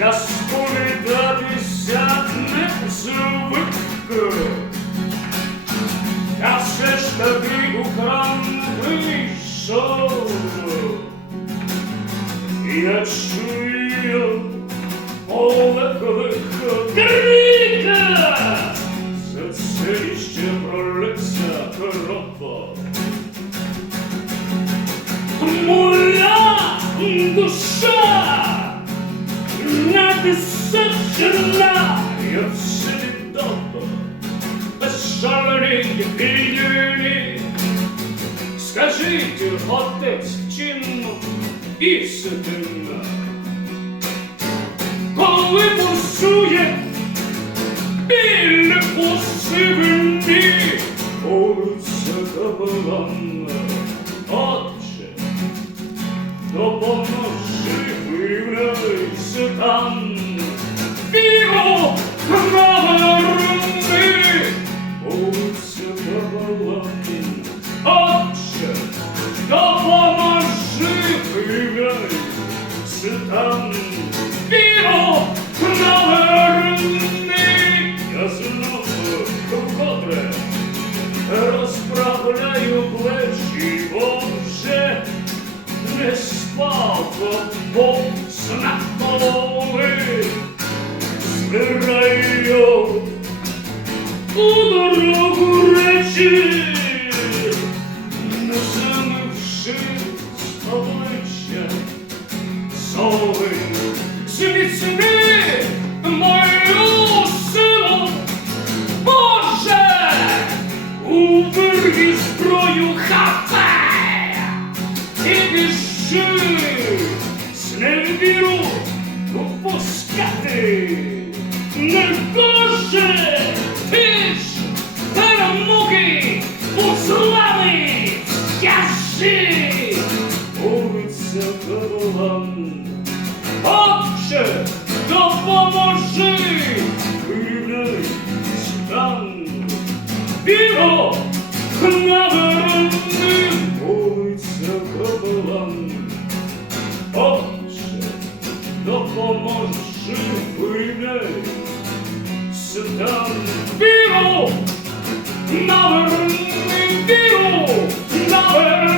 я сповідатися не звик. Я все ж таки у храм вийшов. Я чую Скажіть, отець, чинно істина, коли бушує біль у сивині, вулиця капелана, отче, допоможи виявляйся там, виявляйся там, віру наверни, я знову вкотре розправляю плечі, бо вже не спав, бо знаколи збираю у дорогу речі, соли. Зміцни мою силу, Боже, у зброю хапай і біжи, з невіру упускати. Не каже, ти ж перемоги у слави тяжи. Отче, допоможи, виявляй стан. Віро, наверни, вулиця Карлан. Отче, допоможи, виявляй стан. Віро, наверни, віро, наверни.